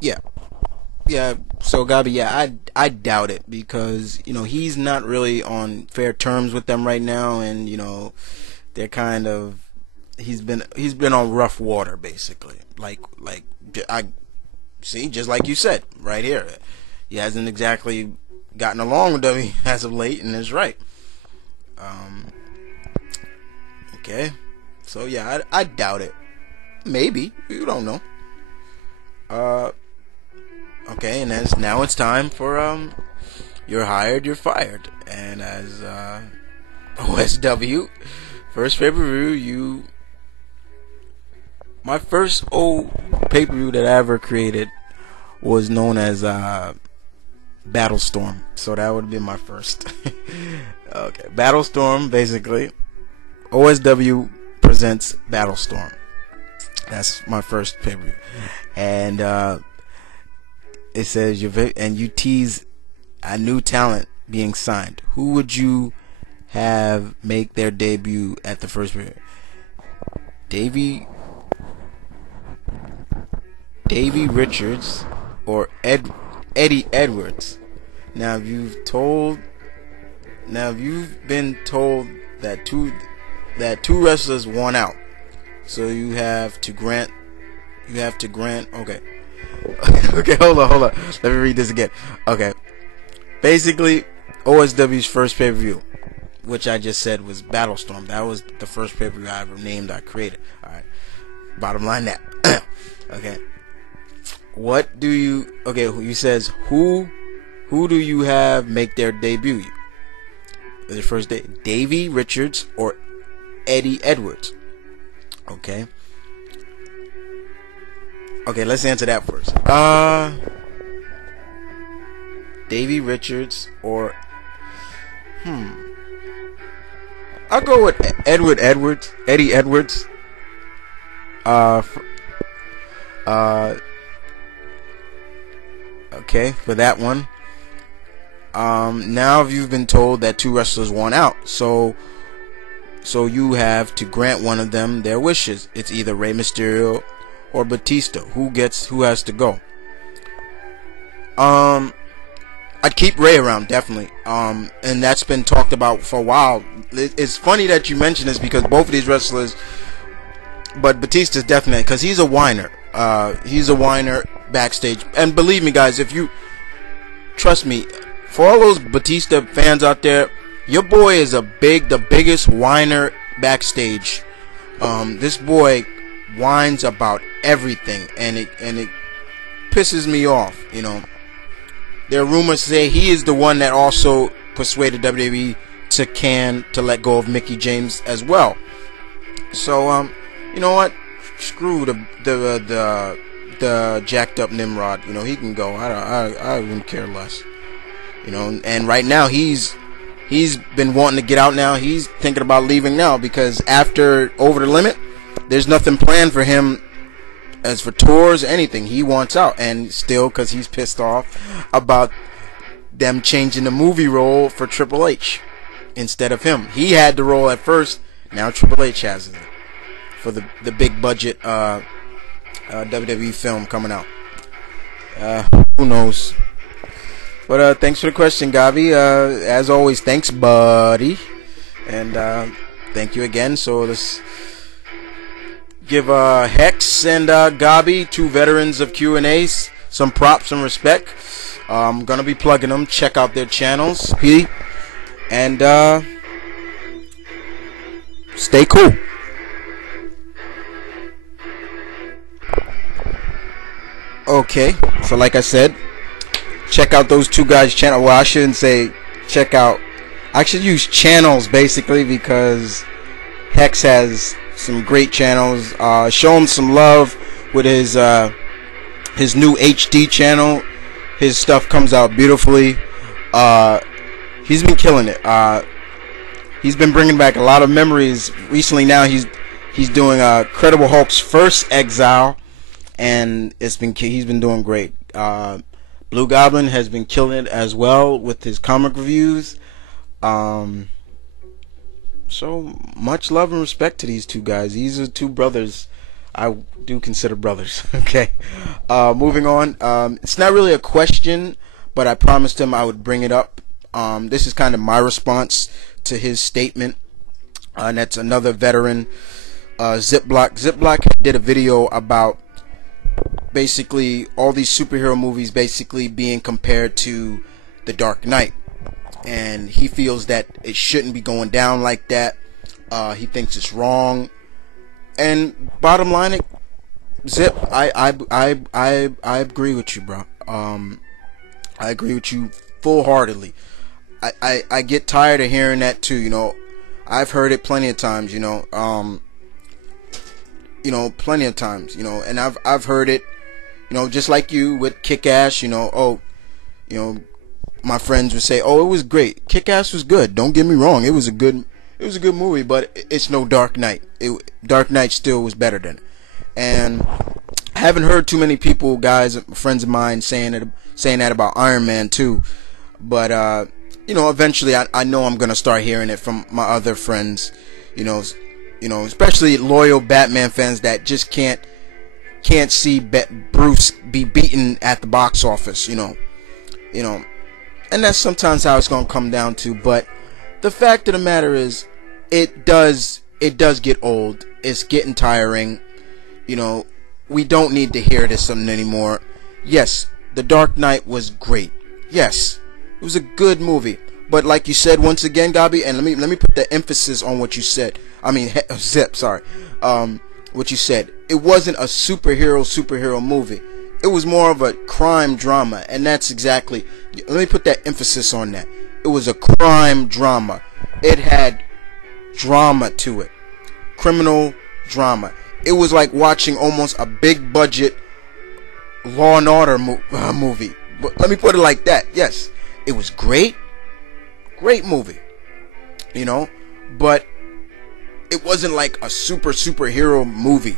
Yeah. Yeah, so Gabi, yeah, I doubt it because he's not really on fair terms with them right now, and they're kind of he's been on rough water basically. I see, just like you said right here, he hasn't exactly gotten along with them as of late, and is right. Um, okay, so yeah, I doubt it. Maybe you don't know. Uh, okay, and now it's time for you're hired, you're fired, and as OSW first pay per view, my first old pay per view that I ever created was known as Battlestorm, so that would be my first. Okay, Battlestorm, basically OSW presents Battlestorm. That's my first pay per view, and it says you tease a new talent being signed. Who would you have make their debut at the first period? Davey Richards or Eddie Edwards. Now if you've been told that two wrestlers won out, so you have to grant okay. Okay, hold on. Let me read this again. Okay. Basically, OSW's first pay-per-view, which I just said was Battlestorm. That was the first pay-per-view I ever named, I created. Alright. Bottom line that. Okay. What do you... Okay, he says, who do you have make their debut? Their first day. Davey Richards or Eddie Edwards? Okay. Okay, let's answer that first. Davey Richards or I'll go with Eddie Edwards. Okay, for that one. Now you've been told that two wrestlers won out, so you have to grant one of them their wishes. It's either Rey Mysterio or Batista. Who has to go? I'd keep Rey around, definitely. And that's been talked about for a while. It's funny that you mention this because both of these wrestlers, but Batista's definitely, because he's a whiner. He's a whiner backstage. And believe me, guys, if you trust me, for all those Batista fans out there, your boy is the biggest whiner backstage. This boy whines about everything, and it pisses me off. There are rumors say he is the one that also persuaded WWE to let go of Mickie James as well. So you know what? Screw the jacked up Nimrod. He can go. I wouldn't care less. And right now he's been wanting to get out now. He's thinking about leaving now because after Over the Limit, there's nothing planned for him as for tours, anything. He wants out, and still because he's pissed off about them changing the movie role for Triple H instead of him. He had the role at first. Now Triple H has it for the big budget WWE film coming out. Who knows? But thanks for the question, Gabi. As always, thanks, buddy, and thank you again. So let's give Hex and Gabi, two veterans of Q&As, some props and respect. I'm gonna be plugging them. Check out their channels, and stay cool. Okay, so like I said, check out those two guys' channel. Well, I shouldn't say check out. I should use channels basically because Hex has some great channels. Show him some love with his new HD channel. His stuff comes out beautifully. He's been killing it. He's been bringing back a lot of memories recently. Now he's doing Credible Hulk's first Exile, and he's been doing great. Blue Goblin has been killing it as well with his comic reviews. So much love and respect to these two guys. These are two brothers I do consider brothers. Okay. Moving on. It's not really a question, but I promised him I would bring it up. This is kind of my response to his statement. And that's another veteran, Zipblock. Zipblock did a video about basically all these superhero movies basically being compared to The Dark Knight. And he feels that it shouldn't be going down like that. He thinks it's wrong. And bottom line, Zip, I agree with you, bro. I agree with you full-heartedly. I get tired of hearing that too. You know, I've heard it plenty of times. Plenty of times. And I've heard it. Just like you with Kick-Ass. My friends would say, "Oh, it was great. Kick-Ass was good. Don't get me wrong. It was a good movie, but it's no Dark Knight. Dark Knight still was better than it." And I haven't heard too many people, guys, friends of mine, saying that about Iron Man 2. But eventually, I know I'm gonna start hearing it from my other friends. Especially loyal Batman fans that just can't see Bruce be beaten at the box office. And that's sometimes how it's gonna come down to. But the fact of the matter is, it does get old. It's getting tiring. We don't need to hear this something anymore. Yes, The Dark Knight was great. Yes, it was a good movie. But like you said once again, Gabi, and let me put the emphasis on what you said. I mean, Zip, sorry. What you said. It wasn't a superhero movie. It was more of a crime drama, and that's exactly. Let me put that emphasis on that. It was a crime drama. It had drama to it. Criminal drama. It was like watching almost a big budget Law and Order movie. But let me put it like that. Yes, it was great. Great movie. But it wasn't like a superhero movie,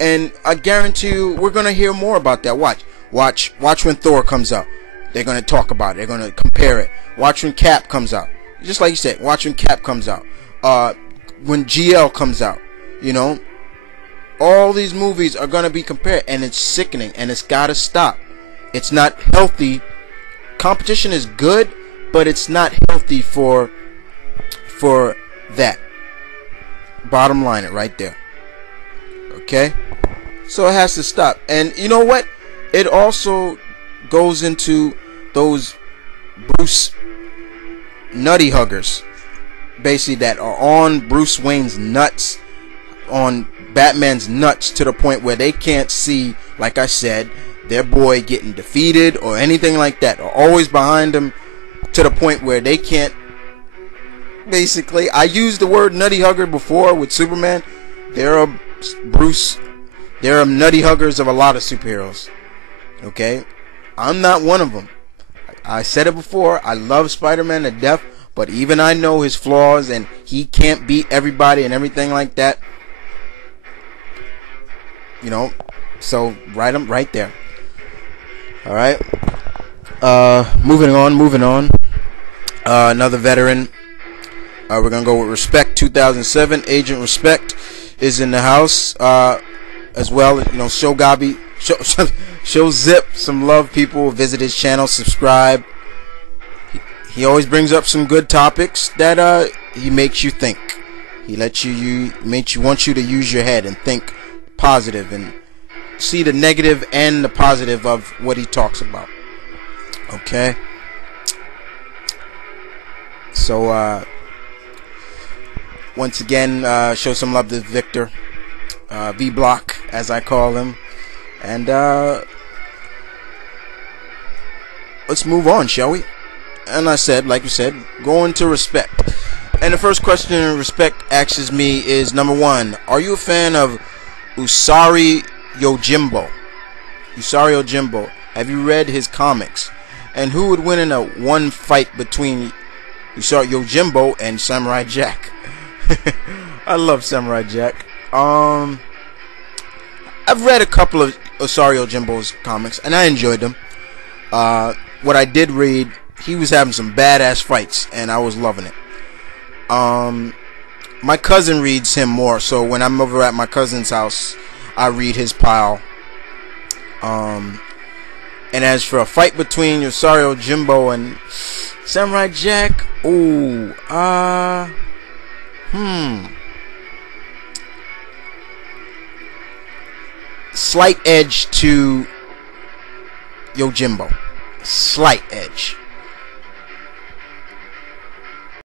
And I guarantee you, we're gonna hear more about that. Watch when Thor comes out. They're gonna talk about it. They're gonna compare it. Watch when Cap comes out. Just like you said, watch when Cap comes out. When GL comes out. All these movies are gonna be compared, and it's sickening, and it's gotta stop. It's not healthy. Competition is good, but it's not healthy for that. Bottom line, it right there. Okay, so it has to stop. And you know what? It also goes into those Bruce nutty huggers, basically, that are on Bruce Wayne's nuts, on Batman's nuts, to the point where they can't see, like I said, their boy getting defeated or anything like that, or always behind him, to the point where they can't. Basically, I used the word nutty hugger before with Superman. There are nutty huggers of a lot of superheroes. Okay, I'm not one of them. I said it before. I love Spider-Man to death, but even I know his flaws, and he can't beat everybody and everything like that. So right there. All right. Moving on. Another veteran. We're gonna go with Respect 2007. Agent Respect is in the house as well. Show Gabi, show Zip some love, people. Visit his channel, subscribe. He always brings up some good topics that he makes you think. He wants you to use your head and think positive and see the negative and the positive of what he talks about. Okay. So once again, show some love to Victor, V-Block, as I call him, and let's move on, shall we? And like you said, go into Respect. And the first question in Respect asks me is, number 1, are you a fan of Usari Yojimbo? Have you read his comics? And who would win in a one fight between Usari Yojimbo and Samurai Jack? I love Samurai Jack. I've read a couple of Usari Yojimbo's comics, and I enjoyed them. What I did read, he was having some badass fights, and I was loving it. my cousin reads him more. So when I'm over at my cousin's house, I read his pile. And as for a fight between Yosario Jimbo and Samurai Jack, ooh, slight edge to Yojimbo. Slight edge.